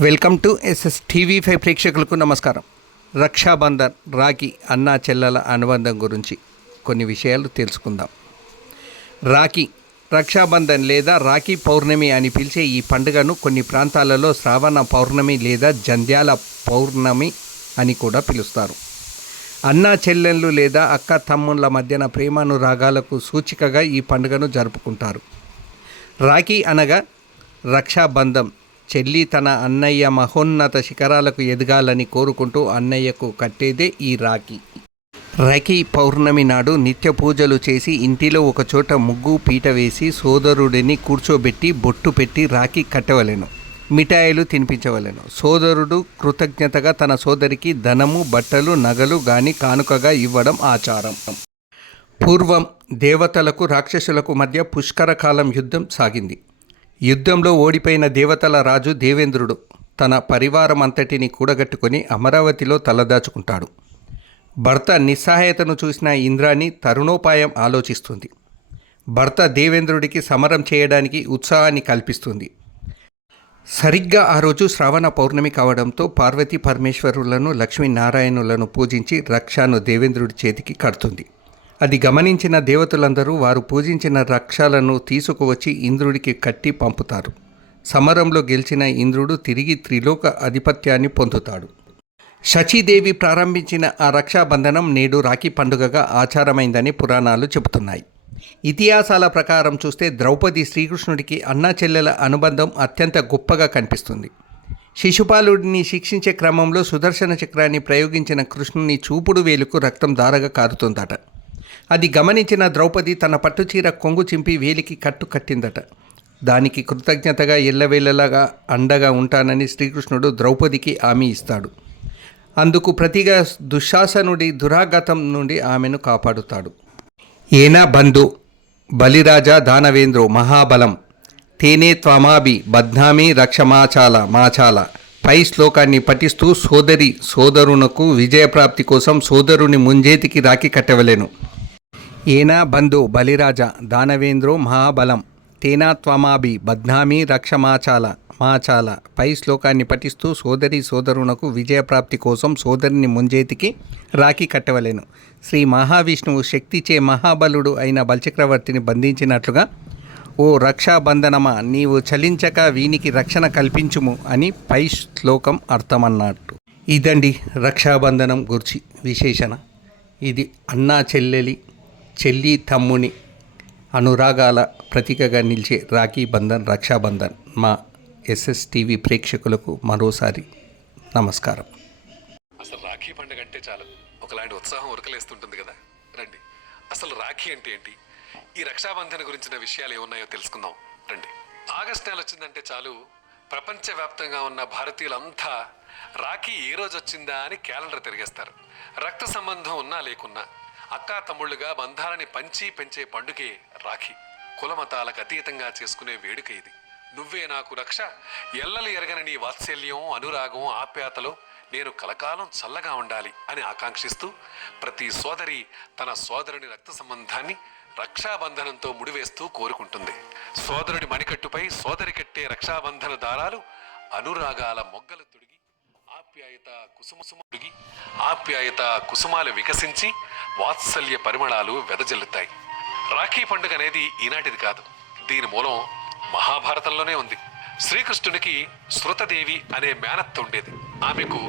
Welcome to SS TV five ప్రేక్షకులకు నమస్కారం. రక్షాబంధన్ రాఖీ అన్నా చెల్లెల అనుబంధం గురించి కొన్ని విషయాలు తెలుసుకుందాం. రాఖీ రక్షాబంధన్ లేదా రాఖీ పౌర్ణమి అని పిలిచే ఈ పండుగను కొన్ని ప్రాంతాలలో శ్రావణ పౌర్ణమి లేదా జంధ్యాల పౌర్ణమి అని కూడా పిలుస్తారు. అన్నా చెల్లెళ్ళు లేదా అక్క తమ్ముళ్ళ మధ్యన ప్రేమానురాగాలకు సూచికగా ఈ పండుగను జరుపుకుంటారు. రాఖీ అనగా రక్షాబంధం చెల్లి తన అన్నయ్య మహోన్నత శిఖరాలకు ఎదగాలని కోరుకుంటూ అన్నయ్యకు కట్టేదే ఈ రాఖీ. రాఖీ పౌర్ణమి నాడు నిత్య పూజలు చేసి ఇంటిలో ఒకచోట ముగ్గు పీట వేసి సోదరుడిని కూర్చోబెట్టి బొట్టు పెట్టి రాఖీ కట్టవలెను. మిఠాయిలు తినిపించవలెను. సోదరుడు కృతజ్ఞతగా తన సోదరికి ధనము బట్టలు నగలు గాని కానుకగా ఇవ్వడం ఆచారం. పూర్వం దేవతలకు రాక్షసులకు మధ్య పుష్కర కాలం యుద్ధం సాగింది. యుద్ధంలో ఓడిపోయిన దేవతల రాజు దేవేంద్రుడు తన పరివారం అంతటిని కూడగట్టుకొని అమరావతిలో తలదాచుకుంటాడు. భర్త నిస్సహాయతను చూసిన ఇంద్రాణి తరుణోపాయం ఆలోచిస్తుంది. భర్త దేవేంద్రుడికి సమరం చేయడానికి ఉత్సాహాన్ని కల్పిస్తుంది. సరిగ్గా ఆ రోజు శ్రావణ పౌర్ణమి కావడంతో పార్వతీ పరమేశ్వరులను లక్ష్మీనారాయణులను పూజించి రక్షాను దేవేంద్రుడి చేతికి కడుతుంది. అది గమనించిన దేవతలందరూ వారు పూజించిన రక్షాలను తీసుకువచ్చి ఇంద్రుడికి కట్టి పంపుతారు. సమరంలో గెలిచిన ఇంద్రుడు తిరిగి త్రిలోక ఆధిపత్యాన్ని పొందుతాడు. శచీదేవి ప్రారంభించిన ఆ రక్షాబంధనం నేడు రాఖీ పండుగగా ఆచారమైందని పురాణాలు చెబుతున్నాయి. ఇతిహాసాల ప్రకారం చూస్తే ద్రౌపది శ్రీకృష్ణుడికి అన్నా చెల్లెల అనుబంధం అత్యంత గొప్పగా కనిపిస్తుంది. శిశుపాలుడిని శిక్షించే క్రమంలో సుదర్శన చక్రాన్ని ప్రయోగించిన కృష్ణుని చూపుడు వేలుకు రక్తం దారగా కారుతుందట. అది గమనించిన ద్రౌపది తన పట్టుచీర కొంగు చింపి వేలికి కట్టు కట్టిందట. దానికి కృతజ్ఞతగా ఎల్లవేళలాగా అండగా ఉంటానని శ్రీకృష్ణుడు ద్రౌపదికి హామీ ఇస్తాడు. అందుకు ప్రతిగా దుశ్శాసనుడి దురాగతం నుండి ఆమెను కాపాడుతాడు. ఏనా బంధు బలిరాజా దానవేంద్రో మహాబలం. తేనే త్వమాభి బద్నామి రక్షమాచాల మాచాల. పై శ్లోకాన్ని పఠిస్తూ సోదరి సోదరునకు విజయప్రాప్తి కోసం సోదరుని ముంజేతికి రాకి కట్టవలెను. ఏనా బంధు బలిరాజ దానవేంద్రో మహాబలం. తేనా త్వమాభి బద్నామి రక్షమాచాల మాచాల పై శ్లోకాన్ని పఠిస్తూ సోదరి సోదరునకు విజయప్రాప్తి కోసం సోదరిని ముంజేతికి రాఖీ కట్టవలెను. శ్రీ మహావిష్ణువు శక్తిచే మహాబలుడు అయిన బలచక్రవర్తిని బంధించినట్లుగా ఓ రక్షాబంధనమా నీవు చలించక వీనికి రక్షణ కల్పించుము అని పై శ్లోకం అర్థమన్నట్టు ఇదండి రక్షాబంధనం గురించి విశేషణ. ఇది అన్నా చెల్లెలి చెల్లి తమ్ముని అనురాగాల ప్రతీకగా నిలిచే రాఖీ బంధన్ రక్షాబంధన్ మా ఎస్ఎస్ టీవీ ప్రేక్షకులకు మరోసారి నమస్కారం. అసలు రాఖీ పండుగ అంటే చాలు. ఒకలాంటి ఉత్సాహం ఉరకలేస్తుంటుంది కదా. రండి. అసలు రాఖీ అంటే ఏంటి? ఈ రక్షాబంధన గురించిన విషయాలు ఏమున్నాయో తెలుసుకుందాం. రండి. ఆగస్ట్ నెల వచ్చిందంటే చాలు. ప్రపంచవ్యాప్తంగా ఉన్న భారతీయులంతా రాఖీ ఏ రోజు వచ్చిందా అని క్యాలెండర్ తిరిగేస్తారు. రక్త సంబంధం ఉన్నా లేకున్నా అక్కా తమ్ముళ్ళుగా బంధాలని పంచి పెంచే పండుగే రాఖీ. కులమతాలకు అతీతంగా చేసుకునే వేడుక ఇది. నువ్వే నాకు రక్ష. ఎల్లలు ఎరగని నీ వాత్సల్యం అనురాగం ఆప్యాతలో నేను కలకాలం చల్లగా ఉండాలి అని ఆకాంక్షిస్తూ ప్రతి సోదరి తన సోదరుని రక్త సంబంధాన్ని రక్షాబంధనంతో ముడివేస్తూ కోరుకుంటుంది. సోదరుడి మణికట్టుపై సోదరి కట్టే రక్షాబంధన దారాలు అనురాగాల మొగ్గలు తొడిగి ఆప్యాయత కుసుమసుమడిగి ఆప్యాయత కుసుమాలు వికసించి వాత్సల్య పరిమళాలు వెదజల్లుతాయి. రాఖీ పండుగ అనేది ఈనాటిది కాదు. దీని మూలం మహాభారతంలోనే ఉంది. శ్రీకృష్ణునికి శృతదేవి అనే మేనత్త ఉండేది. ఆమెకు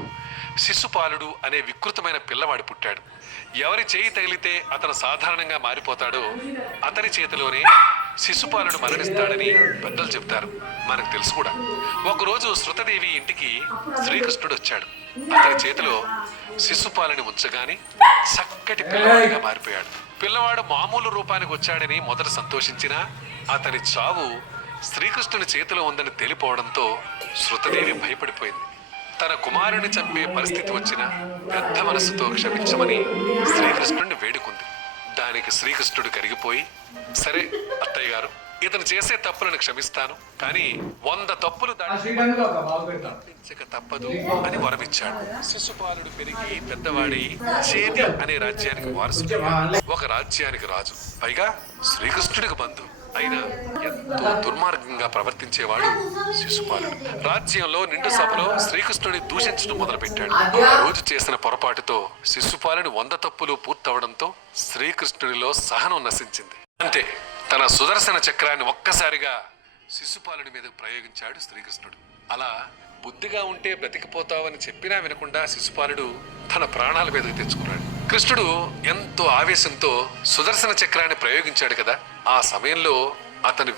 శిశుపాలుడు అనే వికృతమైన పిల్లవాడు పుట్టాడు. ఎవరి చేయి తగిలితే అతను సాధారణంగా మారిపోతాడో అతని చేతిలోనే శిశుపాలుడు మరణిస్తాడని పెద్దలు చెప్తారు మనకు తెలుసు కూడా. ఒకరోజు శృతదేవి ఇంటికి శ్రీకృష్ణుడు వచ్చాడు. అతని చేతిలో శిశుపాలని ఉంచగానే చక్కటి పిల్లవాడిగా మారిపోయాడు. పిల్లవాడు మామూలు రూపానికి వచ్చాడని మొదట సంతోషించినా అతని చావు శ్రీకృష్ణుని చేతిలో ఉందని తెలిపోవడంతో శృతదేవి భయపడిపోయింది. తన కుమారుని చంపే పరిస్థితి వచ్చినా పెద్ద మనస్సుతో క్షమించమని శ్రీకృష్ణుడిని వేడుకుంది. దానికి శ్రీకృష్ణుడు కరిగిపోయి సరే అత్తయ్య గారు ఇతను చేసే తప్పులను క్షమిస్తాను కానీ వంద తప్పులు తప్పదు అని వరమిచ్చాడు. శిశుపాలుడు పెరిగి పెద్దవాడి చేతి అనే రాజ్యానికి వారసుడు ఒక రాజ్యానికి రాజు పైగా శ్రీకృష్ణుడికి బంధు అయినా ఎంతో దుర్మార్గంగా ప్రవర్తించేవాడు శిశుపాలుడు. రాజ్యంలో నిండు సభలో శ్రీకృష్ణుని దూషించడం మొదలుపెట్టాడు. ఆ రోజు చేసిన పొరపాటుతో శిశుపాలుని వంద తప్పులు పూర్తవడంతో శ్రీకృష్ణునిలో సహనం నశించింది. అంతే తన సుదర్శన చక్రాన్ని ఒక్కసారిగా శిశుపాలుడి మీద ప్రయోగించాడు శ్రీకృష్ణుడు. అలా బుద్ధిగా ఉంటే బ్రతికిపోతావని చెప్పినా వినకుండా శిశుపాలుడు తన ప్రాణాల మీదకి తెచ్చుకున్నాడు. కృష్ణుడు ఎంతో ఆవేశంతో సుదర్శన చక్రాన్ని ప్రయోగించాడు కదా. ఆ సమయంలో అతను